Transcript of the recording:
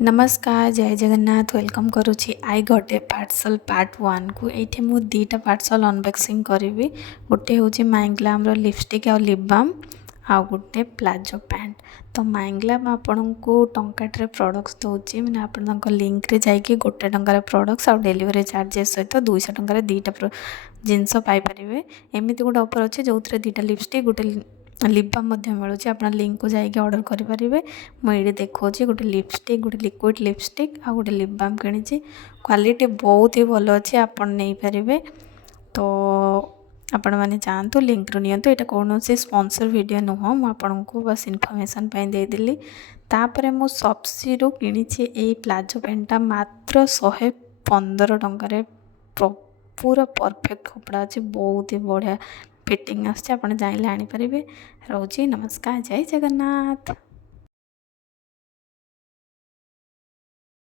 नमस्कार जय जगन्नाथ वेलकम करुँची आई गट ए parcel part 1 को ये मुझे दीटा पार्सल अनबॉक्सिंग करी गोटे हूँ माइंग्लाम लिपस्टिक और लिप बाम आ गोटे प्लाजो पैंट। तो माइंग्लाम आपन को टंकाटे प्रोडक्ट्स दूसरी मैंने आप लिंक रे जाइए गोटे टंकार प्रोडक्ट्स और डेलीवरी चार्जेस सहित 200 टंकार दीटा जिनस पाइपर। एमती गोटे ऑफर अच्छे जो दीटा लिपस्टिक गोटे लिप बाम मिलूँ आप लिंक को जाइए ऑर्डर करेंगे। मुझे देखा गोटे लिपस्टिक गोटे लिक्विड लिपस्टिक आ गोटे लिप बाम किणी क्वालिटी बहुत ही भल अच्छे आप नहीं पारे। तो आपण मैंने चाहतु लिंक रू नियंतु यहाँ कौन स्पॉन्सर वीडियो नुह मुझे बस इनफॉरमेशन देदेली। तापर मु सब्सी रू किणी ए प्लाजो पैंटा मात्र 115 टंकार पूरा परफेक्ट कपड़ा अच्छे बहुत ही बढ़िया फिटिंग आसपारे आनीपर रोची। नमस्कार जय जगन्नाथ।